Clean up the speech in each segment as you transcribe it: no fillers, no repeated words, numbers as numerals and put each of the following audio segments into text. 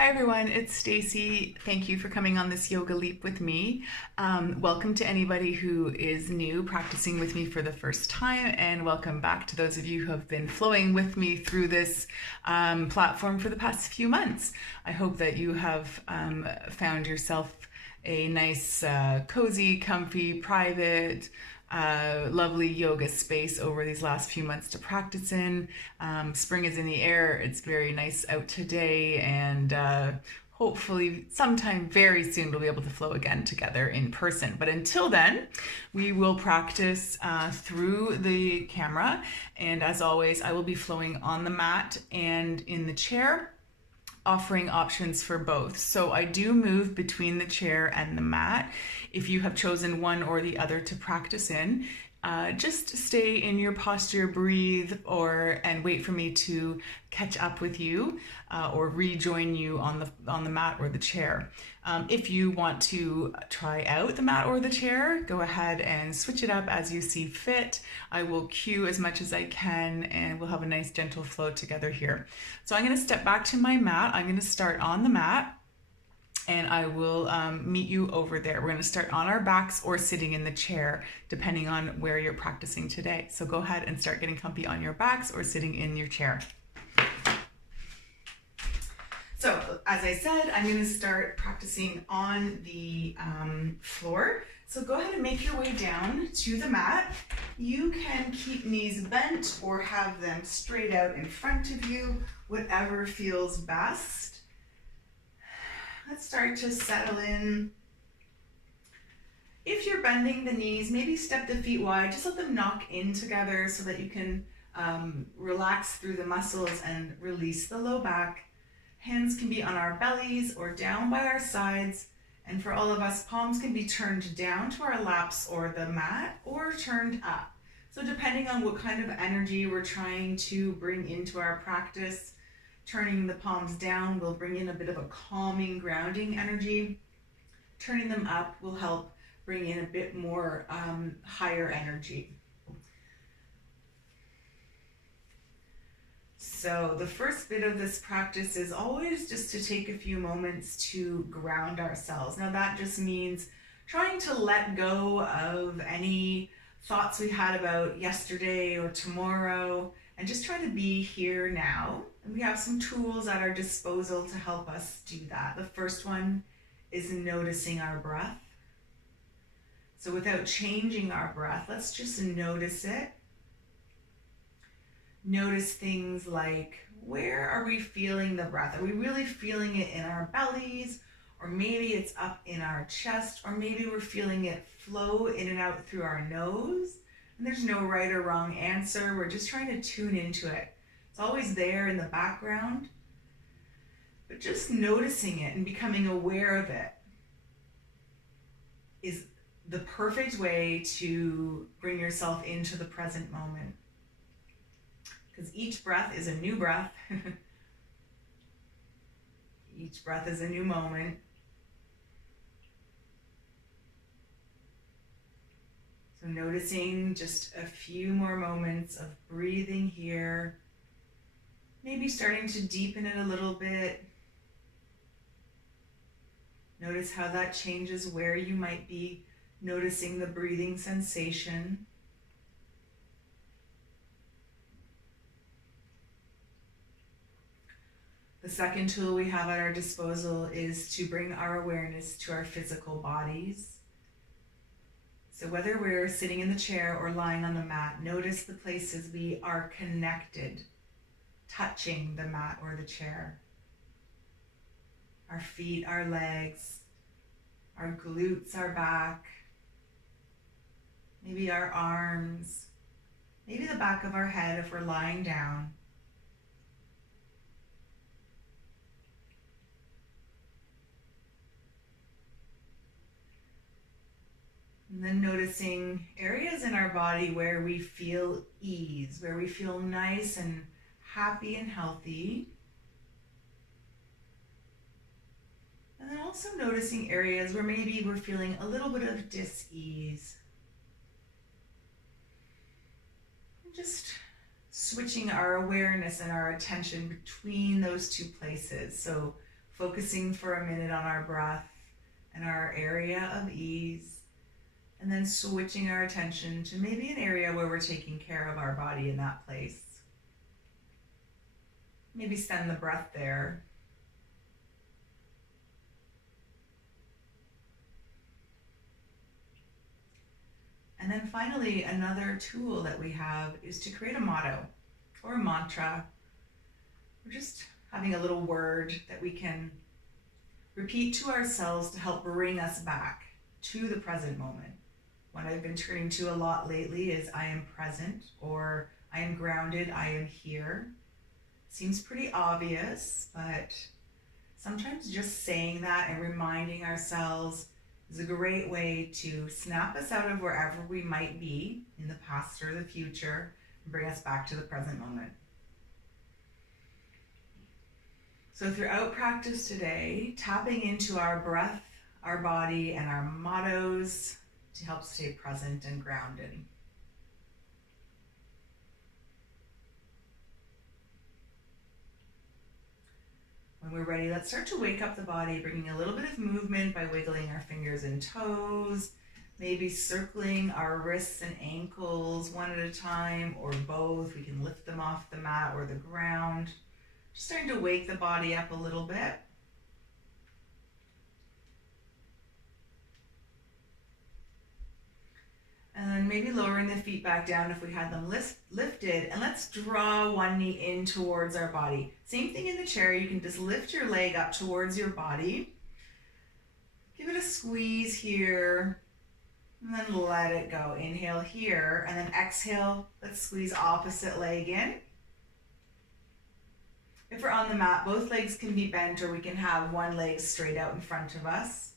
Hi everyone, it's Stacey. Thank you for coming on this yoga leap with me. Welcome to anybody who is new practicing with me for the first time, and welcome back to those of you who have been flowing with me through this platform for the past few months. I hope that you have found yourself a nice, cozy, comfy, private, lovely yoga space over these last few months to practice in. Spring is in the air. It's very nice out today, and hopefully sometime very soon we'll be able to flow again together in person. But until then, we will practice through the camera, and as always, I will be flowing on the mat and in the chair, offering options for both. So I do move between the chair and the mat. If you have chosen one or the other to practice in, just stay in your posture, breathe, and wait for me to catch up with you or rejoin you on the mat or the chair. If you want to try out the mat or the chair, go ahead and switch it up as you see fit. I will cue as much as I can, and we'll have a nice gentle flow together here. So I'm going to step back to my mat. I'm going to start on the mat, and I will meet you over there. We're going to start on our backs or sitting in the chair, depending on where you're practicing today. So go ahead and start getting comfy on your backs or sitting in your chair. So as I said, I'm going to start practicing on the floor. So go ahead and make your way down to the mat. You can keep knees bent or have them straight out in front of you, whatever feels best. Let's start to settle in. If you're bending the knees, maybe step the feet wide. Just let them knock in together so that you can relax through the muscles and release the low back. Hands can be on our bellies or down by our sides. And for all of us, palms can be turned down to our laps or the mat or turned up. So depending on what kind of energy we're trying to bring into our practice, turning the palms down will bring in a bit of a calming, grounding energy. Turning them up will help bring in a bit more higher energy. So the first bit of this practice is always just to take a few moments to ground ourselves. Now that just means trying to let go of any thoughts we had about yesterday or tomorrow, and just try to be here now. And we have some tools at our disposal to help us do that. The first one is noticing our breath. So without changing our breath, let's just notice it. Notice things like, where are we feeling the breath? Are we really feeling it in our bellies? Or maybe it's up in our chest, or maybe we're feeling it flow in and out through our nose. And there's no right or wrong answer. We're just trying to tune into it. It's always there in the background, but just noticing it and becoming aware of it is the perfect way to bring yourself into the present moment. Because each breath is a new breath. Each breath is a new moment. So noticing just a few more moments of breathing here. Maybe starting to deepen it a little bit. Notice how that changes where you might be noticing the breathing sensation. The second tool we have at our disposal is to bring our awareness to our physical bodies. So whether we're sitting in the chair or lying on the mat, notice the places we are connected, touching the mat or the chair. Our feet, our legs, our glutes, our back, maybe our arms, maybe the back of our head if we're lying down. And then noticing areas in our body where we feel ease, where we feel nice and happy and healthy. And then also noticing areas where maybe we're feeling a little bit of dis-ease. Just switching our awareness and our attention between those two places. So focusing for a minute on our breath and our area of ease, and then switching our attention to maybe an area where we're taking care of our body in that place. Maybe send the breath there. And then finally, another tool that we have is to create a motto or a mantra, or just having a little word that we can repeat to ourselves to help bring us back to the present moment. What I've been turning to a lot lately is I am present, or I am grounded, I am here. Seems pretty obvious, but sometimes just saying that and reminding ourselves is a great way to snap us out of wherever we might be in the past or the future and bring us back to the present moment. So throughout practice today, tapping into our breath, our body, and our mottos to help stay present and grounded. When we're ready, let's start to wake up the body, bringing a little bit of movement by wiggling our fingers and toes, maybe circling our wrists and ankles one at a time, or both. We can lift them off the mat or the ground. Just starting to wake the body up a little bit. And then maybe lowering the feet back down if we had them lifted. And let's draw one knee in towards our body. Same thing in the chair. You can just lift your leg up towards your body. Give it a squeeze here. And then let it go. Inhale here. And then exhale. Let's squeeze opposite leg in. If we're on the mat, both legs can be bent, or we can have one leg straight out in front of us.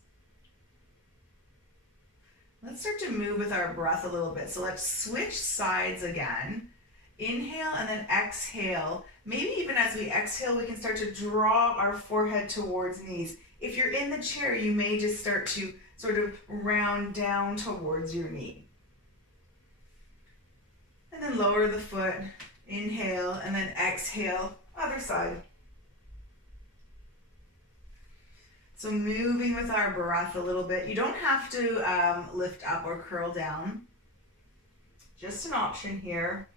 Let's start to move with our breath a little bit. So let's switch sides again. Inhale and then exhale. Maybe even as we exhale, we can start to draw our forehead towards knees. If you're in the chair, you may just start to sort of round down towards your knee. And then lower the foot. Inhale and then exhale. Other side. So moving with our breath a little bit. You don't have to lift up or curl down. Just an option here.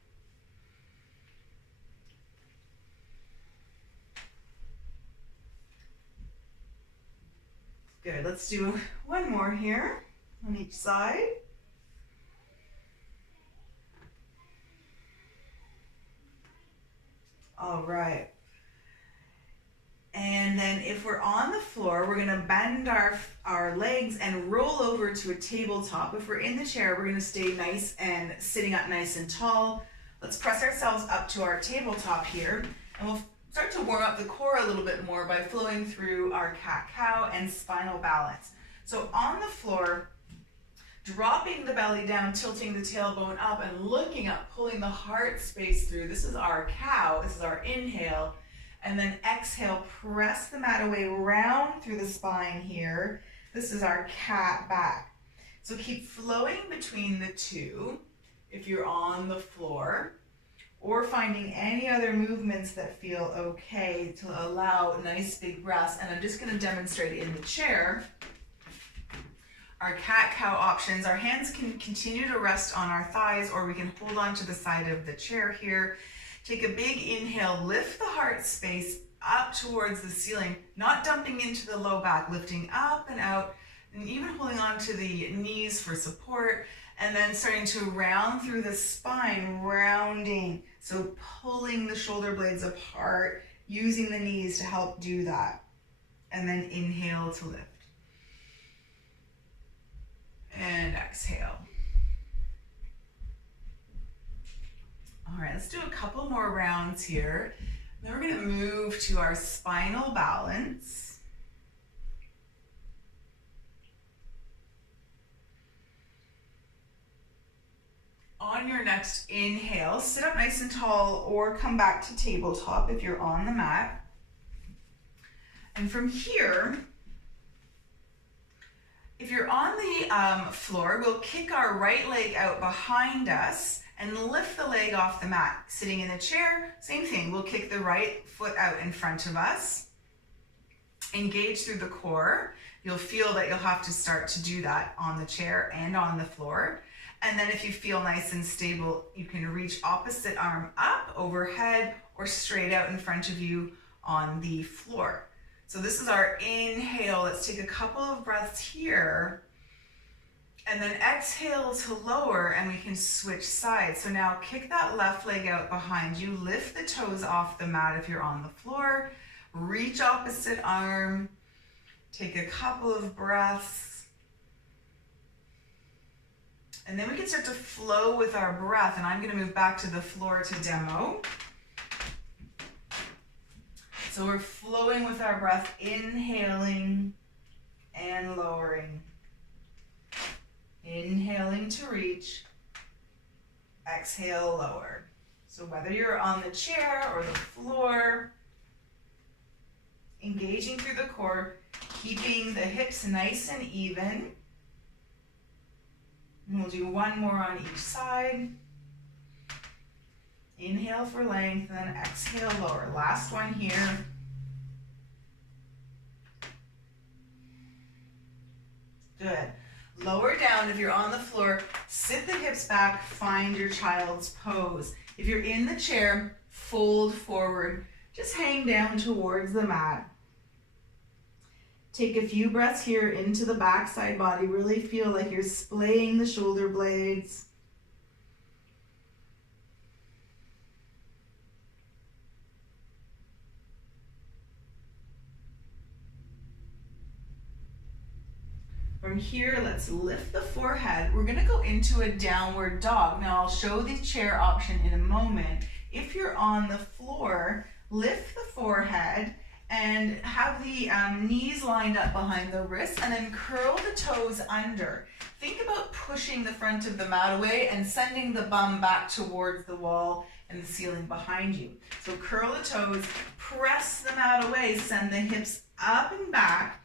Good, let's do one more here on each side. All right. And then if we're on the floor, we're gonna bend our legs and roll over to a tabletop. If we're in the chair, we're gonna stay nice and sitting up nice and tall. Let's press ourselves up to our tabletop here, and we'll start to warm up the core a little bit more by flowing through our cat-cow and spinal balance. So on the floor, dropping the belly down, tilting the tailbone up and looking up, pulling the heart space through. This is our cow, this is our inhale. And then exhale, press the mat away, round through the spine here. This is our cat back. So keep flowing between the two if you're on the floor, or finding any other movements that feel okay to allow nice big breaths. And I'm just gonna demonstrate in the chair. Our cat-cow options, our hands can continue to rest on our thighs, or we can hold on to the side of the chair here. Take a big inhale, lift the heart space up towards the ceiling, not dumping into the low back, lifting up and out, and even holding on to the knees for support, and then starting to round through the spine, rounding. So pulling the shoulder blades apart, using the knees to help do that. And then inhale to lift. And exhale. All right, let's do a couple more rounds here. Then we're gonna move to our spinal balance. On your next inhale, sit up nice and tall or come back to tabletop if you're on the mat. And from here, if you're on the floor, we'll kick our right leg out behind us and lift the leg off the mat. Sitting in the chair, same thing. We'll kick the right foot out in front of us. Engage through the core. You'll feel that you'll have to start to do that on the chair and on the floor. And then if you feel nice and stable, you can reach opposite arm up overhead or straight out in front of you on the floor. So this is our inhale. Let's take a couple of breaths here. And then exhale to lower, and we can switch sides. So now kick that left leg out behind you. Lift the toes off the mat if you're on the floor. Reach opposite arm. Take a couple of breaths. And then we can start to flow with our breath. And I'm going to move back to the floor to demo. So we're flowing with our breath, inhaling and lowering. Inhaling to reach, exhale, lower. So whether you're on the chair or the floor, engaging through the core, keeping the hips nice and even. And we'll do one more on each side. Inhale for length, and then exhale, lower. Last one here. Good. Lower down. If you're on the floor, sit the hips back, find your child's pose. If you're in the chair, fold forward. Just hang down towards the mat. Take a few breaths here into the backside body. Really feel like you're splaying the shoulder blades. From here, let's lift the forehead. We're going to go into a downward dog. Now, I'll show the chair option in a moment. If you're on the floor, lift the forehead and have the knees lined up behind the wrists, and then curl the toes under. Think about pushing the front of the mat away and sending the bum back towards the wall and the ceiling behind you. So curl the toes, press the mat away, send the hips up and back,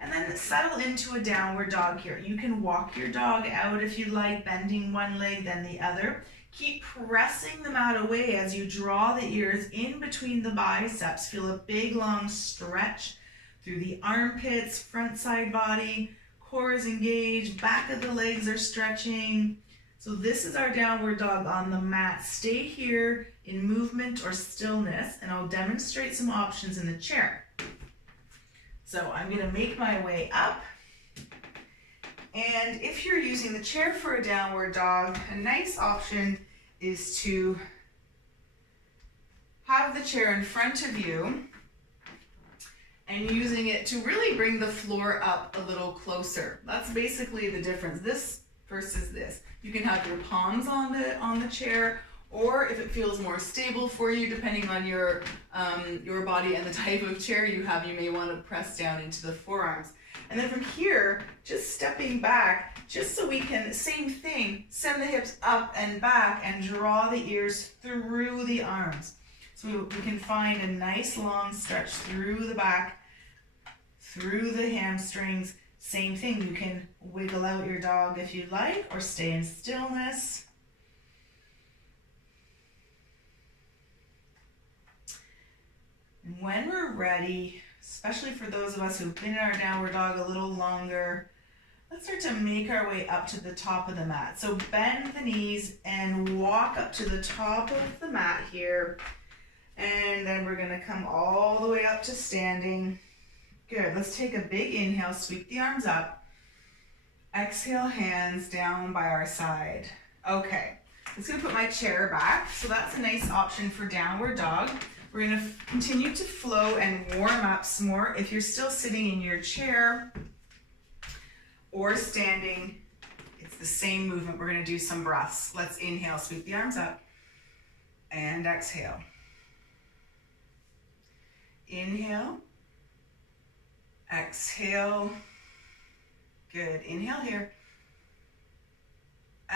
and then settle into a downward dog here. You can walk your dog out if you like, bending one leg, then the other. Keep pressing the mat away as you draw the ears in between the biceps. Feel a big long stretch through the armpits, front side body, core is engaged, back of the legs are stretching. So this is our downward dog on the mat. Stay here in movement or stillness, and I'll demonstrate some options in the chair. So I'm going to make my way up, and if you're using the chair for a downward dog, a nice option is to have the chair in front of you and using it to really bring the floor up a little closer. That's basically the difference, this versus this. You can have your palms on the chair, or if it feels more stable for you, depending on your body and the type of chair you have, you may want to press down into the forearms. And then from here, just stepping back, just so we can, same thing, send the hips up and back and draw the ears through the arms. So we can find a nice long stretch through the back, through the hamstrings. Same thing, you can wiggle out your dog if you'd like, or stay in stillness. And when we're ready, especially for those of us who've been in our downward dog a little longer, let's start to make our way up to the top of the mat. So bend the knees and walk up to the top of the mat here. And then we're gonna come all the way up to standing. Good, let's take a big inhale, sweep the arms up. Exhale, hands down by our side. Okay, I'm just gonna put my chair back. So that's a nice option for downward dog. We're going to continue to flow and warm up some more. If you're still sitting in your chair or standing, it's the same movement. We're going to do some breaths. Let's inhale, sweep the arms up, and exhale. Inhale, exhale. Good. Inhale here.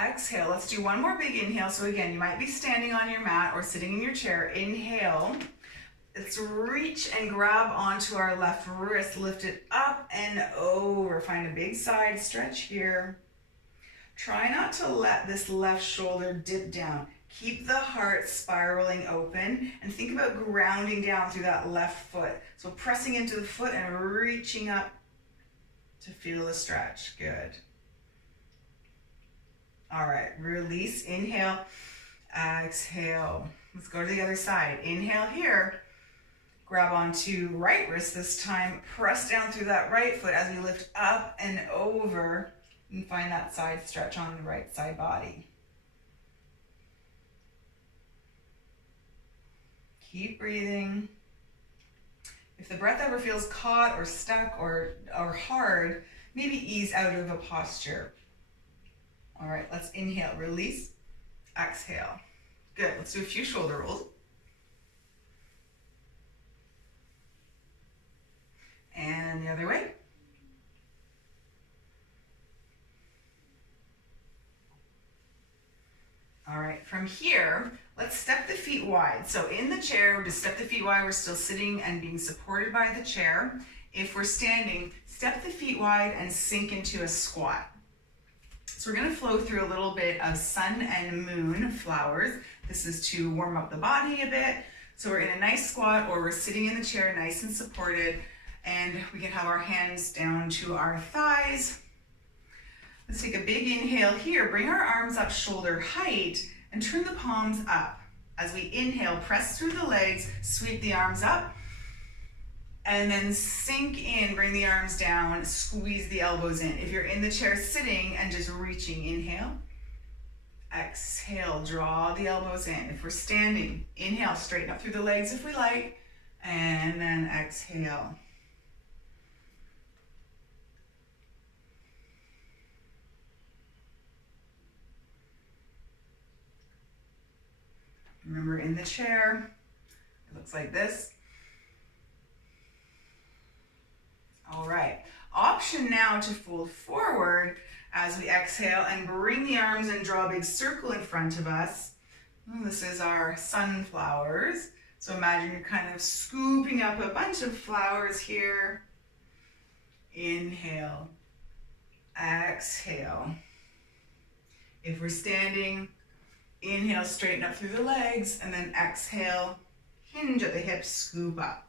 Exhale. Let's do one more big inhale. So again, you might be standing on your mat or sitting in your chair. Inhale. Let's reach and grab onto our left wrist. Lift it up and over. Find a big side stretch here. Try not to let this left shoulder dip down. Keep the heart spiraling open and think about grounding down through that left foot. So pressing into the foot and reaching up to feel the stretch. Good. All right, release, inhale, exhale. Let's go to the other side. Inhale here. Grab onto right wrist this time. Press down through that right foot as we lift up and over and find that side stretch on the right side body. Keep breathing. If the breath ever feels caught or stuck or hard, maybe ease out of a posture. All right, let's inhale, release, exhale. Good, let's do a few shoulder rolls. And the other way. All right, from here, let's step the feet wide. So in the chair, just step the feet wide. We're still sitting and being supported by the chair. If we're standing, step the feet wide and sink into a squat. So we're gonna flow through a little bit of sun and moon flowers. This is to warm up the body a bit. So we're in a nice squat or we're sitting in the chair nice and supported, and we can have our hands down to our thighs. Let's take a big inhale here. Bring our arms up shoulder height and turn the palms up. As we inhale, press through the legs, sweep the arms up, and then sink in, bring the arms down, squeeze the elbows in. If you're in the chair sitting and just reaching, inhale, exhale, draw the elbows in. If we're standing, inhale, straighten up through the legs if we like, and then exhale. Remember, in the chair, it looks like this. All right, option now to fold forward as we exhale and bring the arms and draw a big circle in front of us. This is our sunflowers. So imagine you're kind of scooping up a bunch of flowers here. Inhale, exhale. If we're standing, inhale, straighten up through the legs, and then exhale, hinge at the hips, scoop up.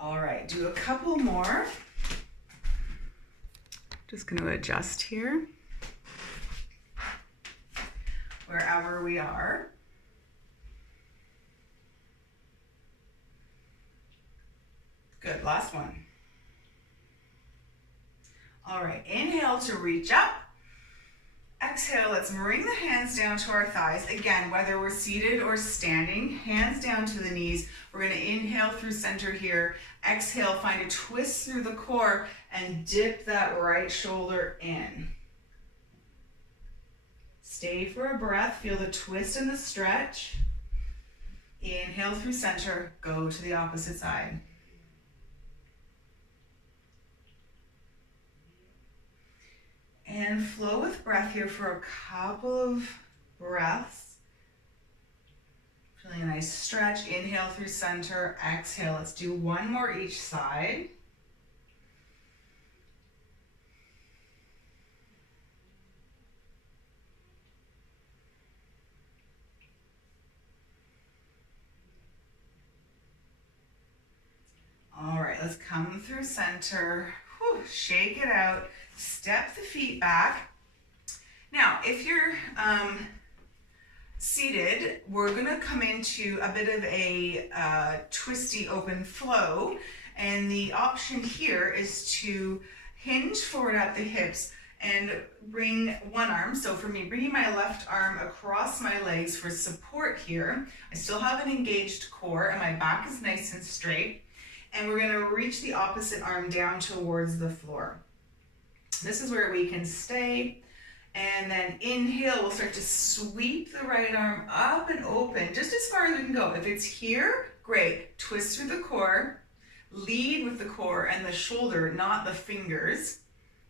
All right, do a couple more. Just going to adjust here, wherever we are. Good, last one. All right, inhale to reach up. Exhale, let's bring the hands down to our thighs. Again, whether we're seated or standing, hands down to the knees. We're gonna inhale through center here. Exhale, find a twist through the core and dip that right shoulder in. Stay for a breath, feel the twist and the stretch. Inhale through center, go to the opposite side. And flow with breath here for a couple of breaths. Feeling a nice stretch. Inhale through center, exhale. Let's do one more each side. All right, let's come through center. Whew, shake it out. Step the feet back. Now, if you're seated, we're gonna come into a bit of a twisty open flow. And the option here is to hinge forward at the hips and bring one arm. So for me, bringing my left arm across my legs for support here. I still have an engaged core and my back is nice and straight. And we're gonna reach the opposite arm down towards the floor. This is where we can stay, and then inhale, we'll start to sweep the right arm up and open, just as far as we can go. If it's here, great, twist through the core, lead with the core and the shoulder, not the fingers.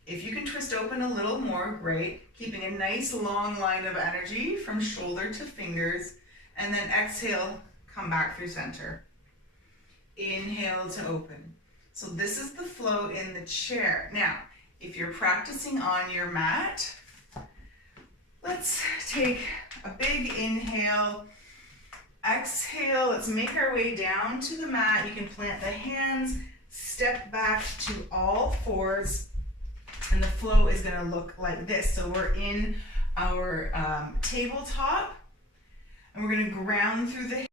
If you can twist open a little more, great, keeping a nice long line of energy from shoulder to fingers, and then exhale, come back through center. Inhale to open. So this is the flow in the chair. Now, if you're practicing on your mat, let's take a big inhale, exhale. Let's make our way down to the mat. You can plant the hands, step back to all fours, and the flow is going to look like this. So we're in our tabletop, and we're going to ground through the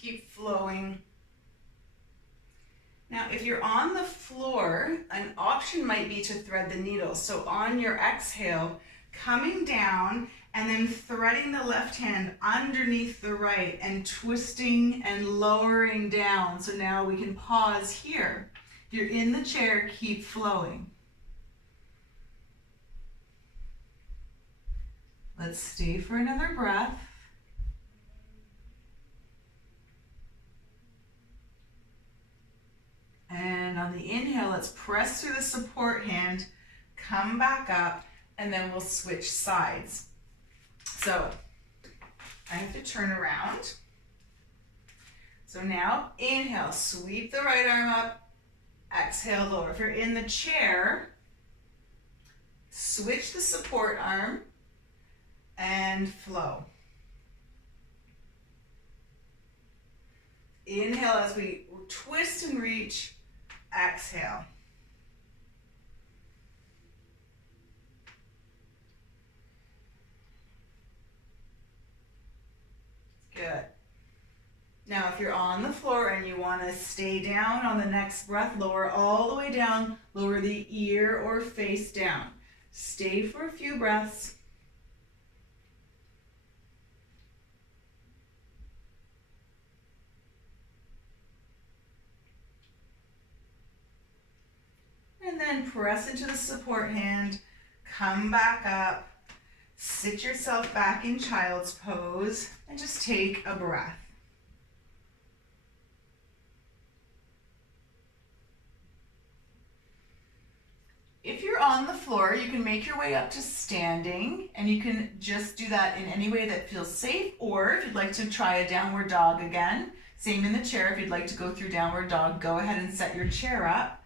keep flowing. Now, if you're on the floor, an option might be to thread the needle. So on your exhale, coming down and then threading the left hand underneath the right and twisting and lowering down. So now we can pause here. If you're in the chair, keep flowing. Let's stay for another breath. And on the inhale, let's press through the support hand, come back up, and then we'll switch sides. So I have to turn around. So now inhale, sweep the right arm up, exhale, lower. If you're in the chair, switch the support arm and flow. Inhale as we twist and reach. Exhale. Good. Now, if you're on the floor and you want to stay down on the next breath, lower all the way down, lower the ear or face down. Stay for a few breaths. And then press into the support hand, come back up, sit yourself back in child's pose, and just take a breath. If you're on the floor, you can make your way up to standing, and you can just do that in any way that feels safe, or if you'd like to try a downward dog again, same in the chair. If you'd like to go through downward dog, go ahead and set your chair up.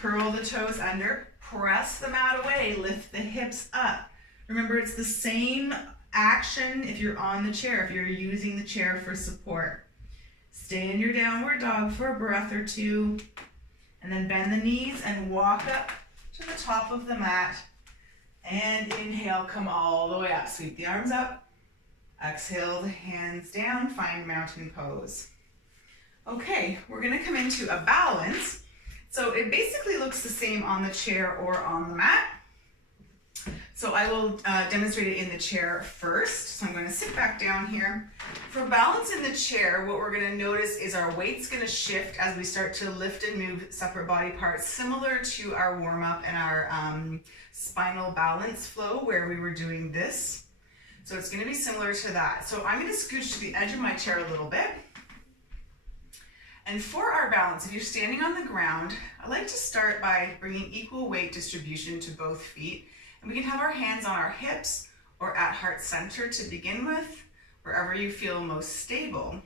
Curl the toes under, press the mat away, lift the hips up. Remember, it's the same action if you're on the chair, if you're using the chair for support. Stay in your downward dog for a breath or two, and then bend the knees and walk up to the top of the mat. And inhale, come all the way up. Sweep the arms up. Exhale, the hands down, find mountain pose. Okay, we're gonna come into a balance. So it basically looks the same on the chair or on the mat. So I will demonstrate it in the chair first. So I'm going to sit back down here. For balance in the chair, what we're going to notice is our weight's going to shift as we start to lift and move separate body parts, similar to our warm-up and our spinal balance flow where we were doing this. So it's going to be similar to that. So I'm going to scooch to the edge of my chair a little bit. And for our balance, if you're standing on the ground, I like to start by bringing equal weight distribution to both feet. And we can have our hands on our hips or at heart center to begin with, wherever you feel most stable.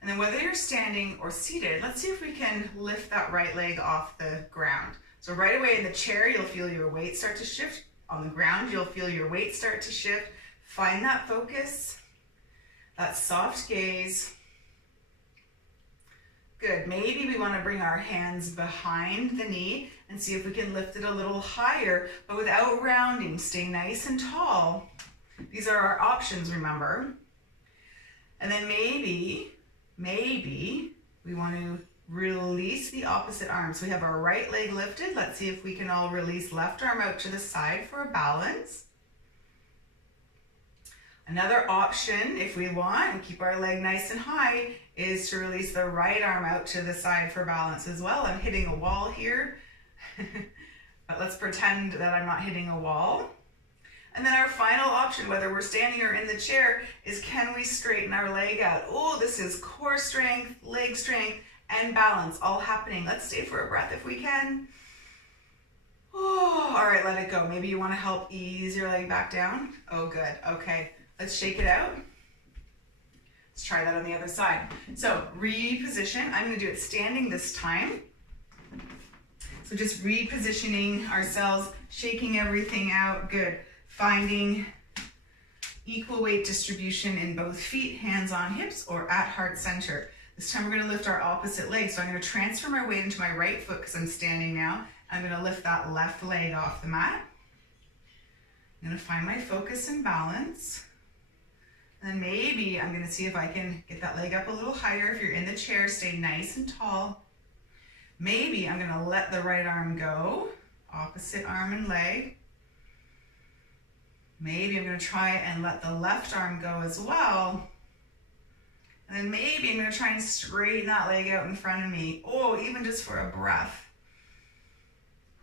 And then whether you're standing or seated, let's see if we can lift that right leg off the ground. So right away in the chair, you'll feel your weight start to shift. On the ground, you'll feel your weight start to shift. Find that focus, that soft gaze. Good. Maybe we want to bring our hands behind the knee and see if we can lift it a little higher, but without rounding. Stay nice and tall. These are our options, remember. And then maybe we want to release the opposite arm. So we have our right leg lifted. Let's see if we can all release left arm out to the side for a balance. Another option, if we want, and keep our leg nice and high, is to release the right arm out to the side for balance as well. I'm hitting a wall here, but let's pretend that I'm not hitting a wall. And then our final option, whether we're standing or in the chair, is can we straighten our leg out? Oh, this is core strength, leg strength, and balance all happening. Let's stay for a breath if we can. Oh, all right, let it go. Maybe you want to help ease your leg back down. Oh, good. Okay, let's shake it out. Let's try that on the other side. So reposition. I'm going to do it standing this time. So just repositioning ourselves, shaking everything out. Good. Finding equal weight distribution in both feet, hands on hips, or at heart center. This time we're going to lift our opposite leg. So I'm going to transfer my weight into my right foot because I'm standing now. I'm going to lift that left leg off the mat. I'm going to find my focus and balance. And maybe I'm going to see if I can get that leg up a little higher. If you're in the chair, stay nice and tall. Maybe I'm going to let the right arm go, opposite arm and leg. Maybe I'm going to try and let the left arm go as well. And then maybe I'm going to try and straighten that leg out in front of me. Oh, even just for a breath.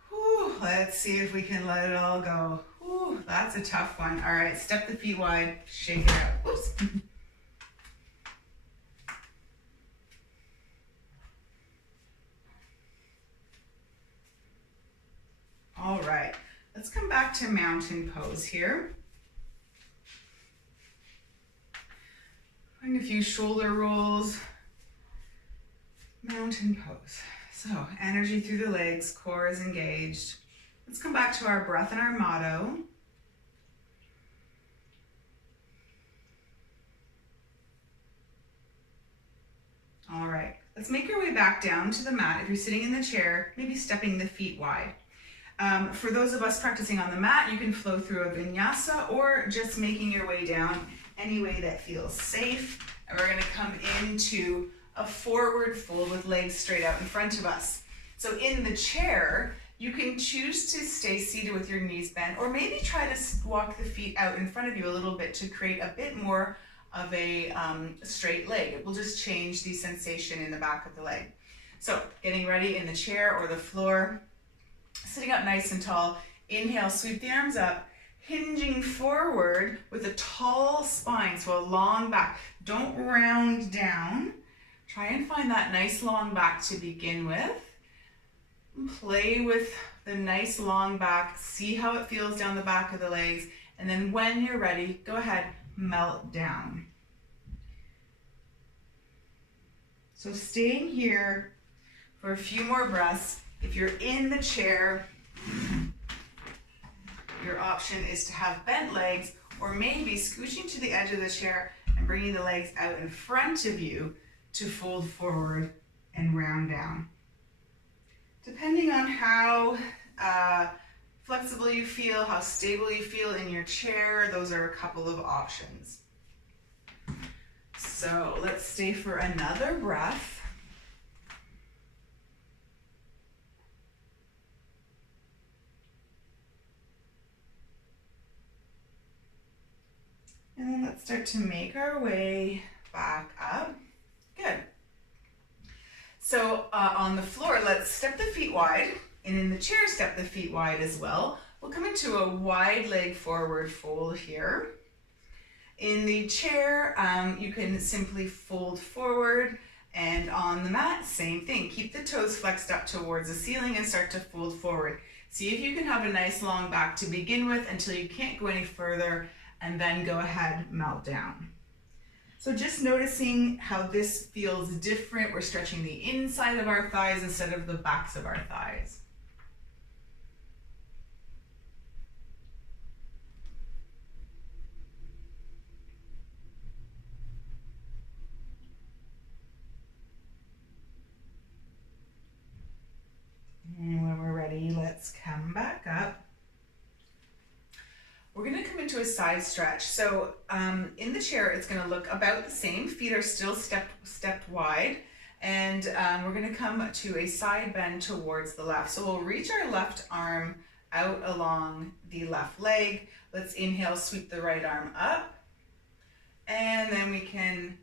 Whew, let's see if we can let it all go. Whew, that's a tough one. All right, step the feet wide, shake it out. Oops. All right, let's come back to mountain pose here. Find a few shoulder rolls. Mountain pose. So energy through the legs, core is engaged. Let's come back to our breath and our motto. All right, let's make our way back down to the mat. If you're sitting in the chair, maybe stepping the feet wide. For those of us practicing on the mat, you can flow through a vinyasa or just making your way down any way that feels safe. And we're going to come into a forward fold with legs straight out in front of us. So in the chair, you can choose to stay seated with your knees bent, or maybe try to walk the feet out in front of you a little bit to create a bit more of a straight leg. It will just change the sensation in the back of the leg. So getting ready in the chair or the floor, sitting up nice and tall. Inhale, sweep the arms up, hinging forward with a tall spine, so a long back. Don't round down. Try and find that nice long back to begin with. Play with the nice long back. See how it feels down the back of the legs. And then when you're ready, go ahead, melt down. So staying here for a few more breaths. If you're in the chair, your option is to have bent legs, or maybe scooching to the edge of the chair and bringing the legs out in front of you to fold forward and round down. Depending on how flexible you feel, how stable you feel in your chair, those are a couple of options. So let's stay for another breath. And then let's start to make our way back up. Good. So on the floor, let's step the feet wide, and in the chair, step the feet wide as well. We'll come into a wide leg forward fold here. In the chair, you can simply fold forward, and on the mat, same thing. Keep the toes flexed up towards the ceiling and start to fold forward. See if you can have a nice long back to begin with until you can't go any further, and then go ahead, melt down. So just noticing how this feels different. We're stretching the inside of our thighs instead of the backs of our thighs. And when we're ready, let's come back up. We're going to come into a side stretch. So in the chair, it's going to look about the same. Feet are still stepped wide. And we're going to come to a side bend towards the left. So we'll reach our left arm out along the left leg. Let's inhale, sweep the right arm up. And then we can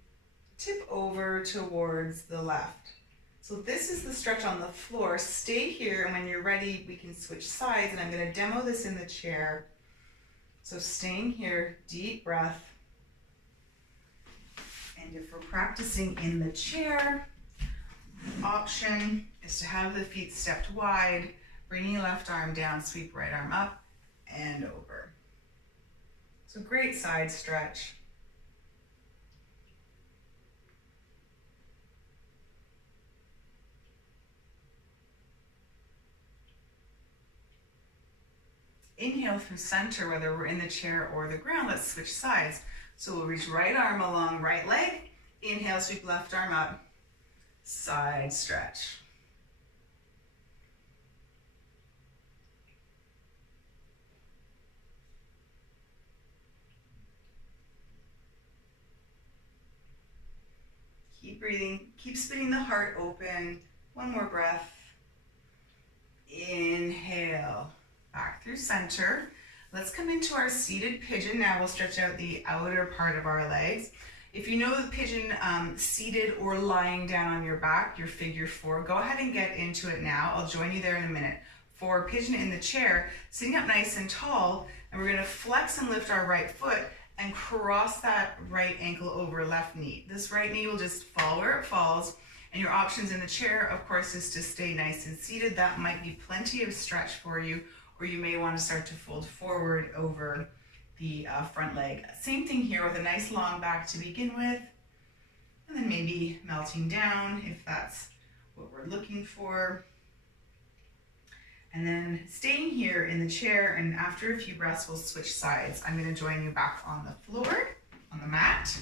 tip over towards the left. So this is the stretch on the floor. Stay here, and when you're ready, we can switch sides. And I'm going to demo this in the chair. So staying here, deep breath. And if we're practicing in the chair, the option is to have the feet stepped wide, bringing left arm down, sweep right arm up and over. So great side stretch. inhale through center, whether we're in the chair or the ground. Let's switch sides. So we'll reach right arm along right leg. Inhale, sweep left arm up. Side stretch. Keep breathing, keep spinning the heart open. One more breath. Inhale, back through center. Let's come into our seated pigeon. Now we'll stretch out the outer part of our legs. If you know the pigeon seated or lying down on your back, your figure four, go ahead and get into it now. I'll join you there in a minute. For pigeon in the chair, sitting up nice and tall, and we're gonna flex and lift our right foot and cross that right ankle over left knee. This right knee will just fall where it falls. And your options in the chair, of course, is to stay nice and seated. That might be plenty of stretch for you, or you may want to start to fold forward over the front leg. Same thing here with a nice long back to begin with, and then maybe melting down if that's what we're looking for. And then staying here in the chair, and after a few breaths, we'll switch sides. I'm going to join you back on the floor, on the mat.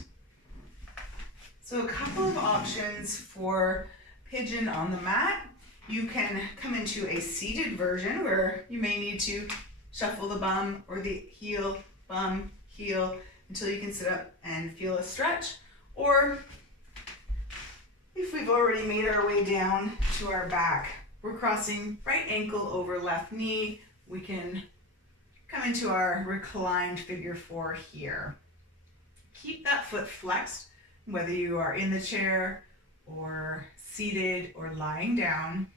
So a couple of options for pigeon on the mat. You can come into a seated version where you may need to shuffle the bum or the heel, bum, heel, until you can sit up and feel a stretch. Or if we've already made our way down to our back, we're crossing right ankle over left knee. We can come into our reclined figure four here. Keep that foot flexed, whether you are in the chair or seated or lying down.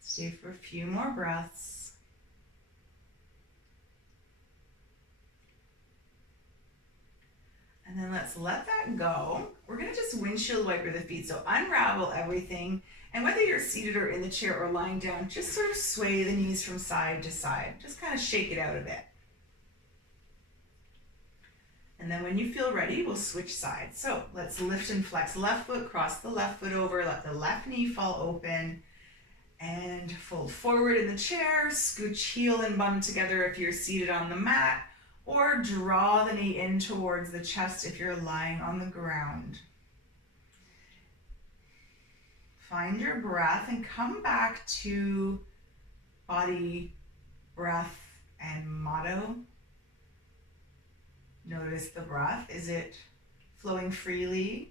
Stay for a few more breaths. And then let's let that go. We're gonna just windshield wiper the feet. So unravel everything. And whether you're seated or in the chair or lying down, just sort of sway the knees from side to side. Just kind of shake it out a bit. And then when you feel ready, we'll switch sides. So let's lift and flex. Left foot, cross the left foot over, let the left knee fall open. And fold forward in the chair, scooch heel and bum together if you're seated on the mat, or draw the knee in towards the chest if you're lying on the ground. Find your breath and come back to body, breath, and motto. Notice the breath. Is it flowing freely?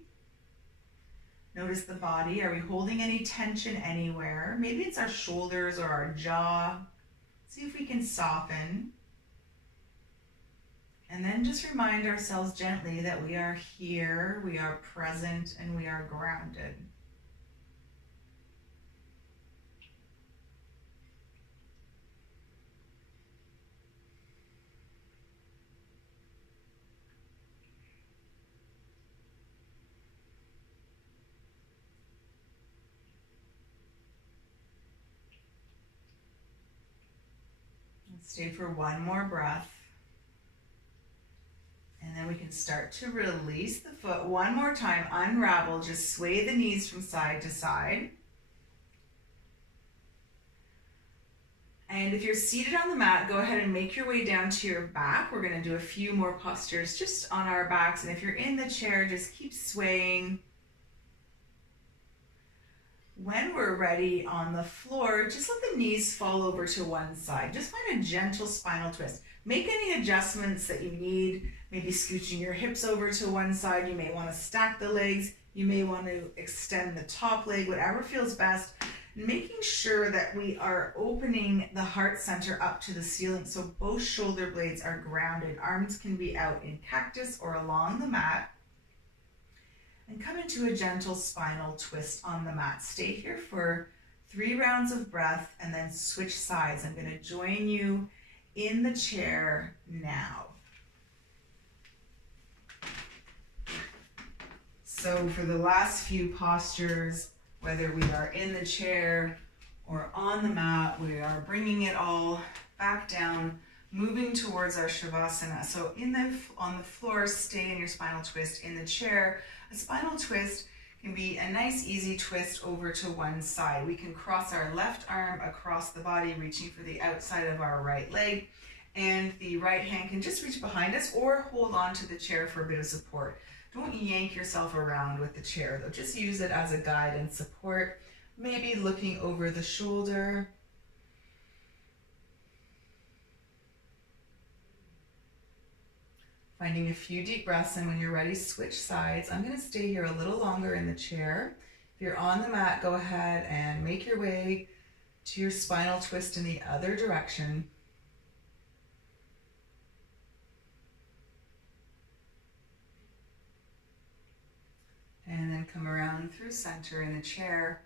Notice the body. Are we holding any tension anywhere? Maybe it's our shoulders or our jaw. See if we can soften. And then just remind ourselves gently that we are here, we are present, and we are grounded. Stay for one more breath. And then we can start to release the foot one more time. Unravel, just sway the knees from side to side. And if you're seated on the mat, go ahead and make your way down to your back. We're going to do a few more postures just on our backs. And if you're in the chair, just keep swaying. When we're ready on the floor, just let the knees fall over to one side. Just find a gentle spinal twist. Make any adjustments that you need, maybe scooching your hips over to one side. You may want to stack the legs. You may want to extend the top leg, whatever feels best. Making sure that we are opening the heart center up to the ceiling so both shoulder blades are grounded. Arms can be out in cactus or along the mat. And come into a gentle spinal twist on the mat. Stay here for 3 rounds of breath and then switch sides. I'm going to join you in the chair now. So for the last few postures, whether we are in the chair or on the mat, we are bringing it all back down, moving towards our Shavasana. So on the floor, stay in your spinal twist. In the chair, a spinal twist can be a nice easy twist over to one side. We can cross our left arm across the body, reaching for the outside of our right leg, and the right hand can just reach behind us or hold on to the chair for a bit of support. Don't yank yourself around with the chair though, just use it as a guide and support, maybe looking over the shoulder. Finding a few deep breaths, and when you're ready, switch sides. I'm going to stay here a little longer in the chair. If you're on the mat, go ahead and make your way to your spinal twist in the other direction. And then come around through center in the chair.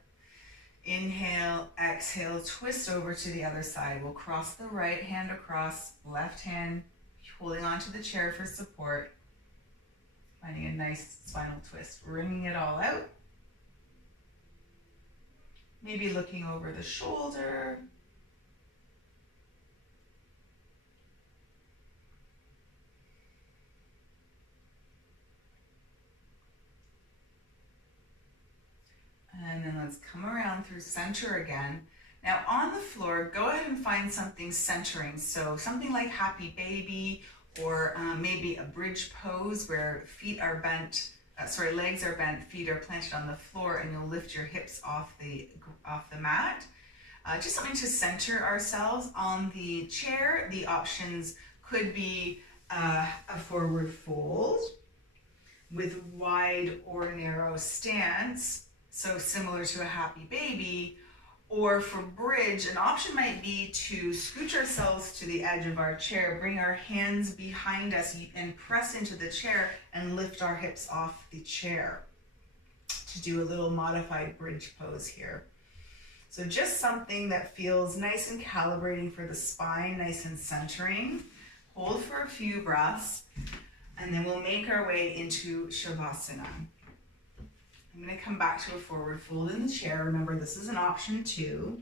Inhale, exhale, twist over to the other side. We'll cross the right hand across, left hand holding onto the chair for support. Finding a nice spinal twist, wringing it all out. Maybe looking over the shoulder. And then let's come around through center again. Now on the floor, go ahead and find something centering. So something like happy baby, or maybe a bridge pose where feet are bent, legs are bent, feet are planted on the floor, and you'll lift your hips off the mat. Just something to center ourselves. On the chair, the options could be a forward fold with wide or narrow stance, so similar to a happy baby. Or for bridge, an option might be to scooch ourselves to the edge of our chair, bring our hands behind us and press into the chair and lift our hips off the chair to do a little modified bridge pose here. So just something that feels nice and calibrating for the spine, nice and centering. Hold for a few breaths, and then we'll make our way into Shavasana. I'm going to come back to a forward fold in the chair. Remember, this is an option too.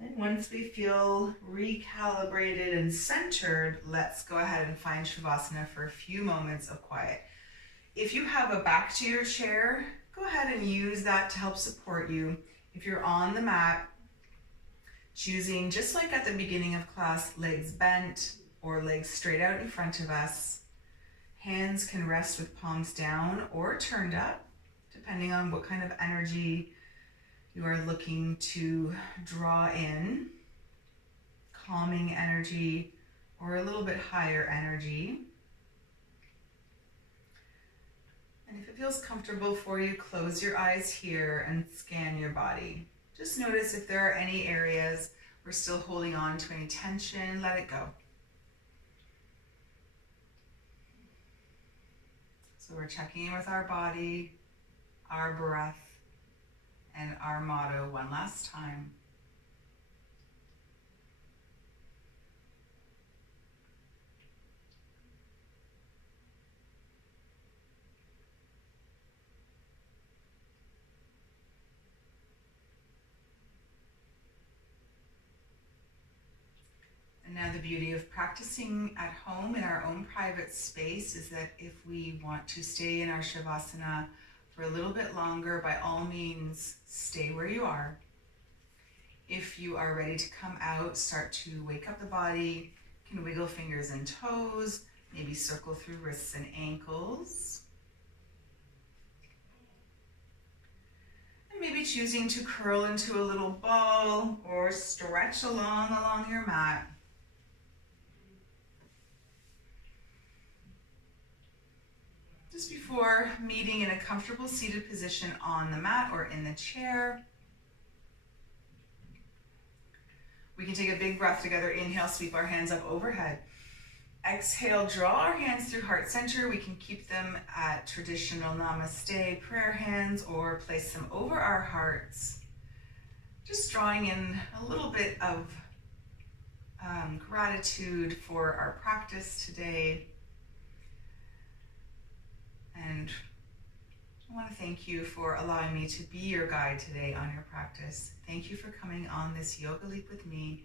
And once we feel recalibrated and centered, let's go ahead and find Shavasana for a few moments of quiet. If you have a back to your chair, go ahead and use that to help support you. If you're on the mat, choosing, just like at the beginning of class, legs bent or legs straight out in front of us. Hands can rest with palms down or turned up, depending on what kind of energy you are looking to draw in. Calming energy or a little bit higher energy. And if it feels comfortable for you, close your eyes here and scan your body. Just notice if there are any areas we're still holding on to any tension, let it go. So we're checking in with our body, our breath, and our motto one last time. Now the beauty of practicing at home in our own private space is that if we want to stay in our Shavasana for a little bit longer, by all means, stay where you are. If you are ready to come out, start to wake up the body, you can wiggle fingers and toes, maybe circle through wrists and ankles. And maybe choosing to curl into a little ball or stretch along your mat. Just before meeting in a comfortable seated position on the mat or in the chair. We can take a big breath together. Inhale, sweep our hands up overhead. Exhale, draw our hands through heart center. We can keep them at traditional namaste prayer hands or place them over our hearts. Just drawing in a little bit of gratitude for our practice today. And I want to thank you for allowing me to be your guide today on your practice. Thank you for coming on this yoga leap with me,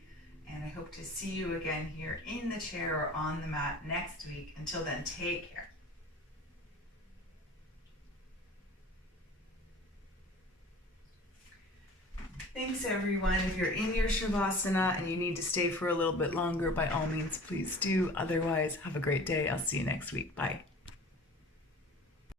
and I hope to see you again here in the chair or on the mat next week. Until then, take care. Thanks everyone. If you're in your Shavasana and you need to stay for a little bit longer, by all means, please do. Otherwise, have a great day. I'll see you next week. Bye.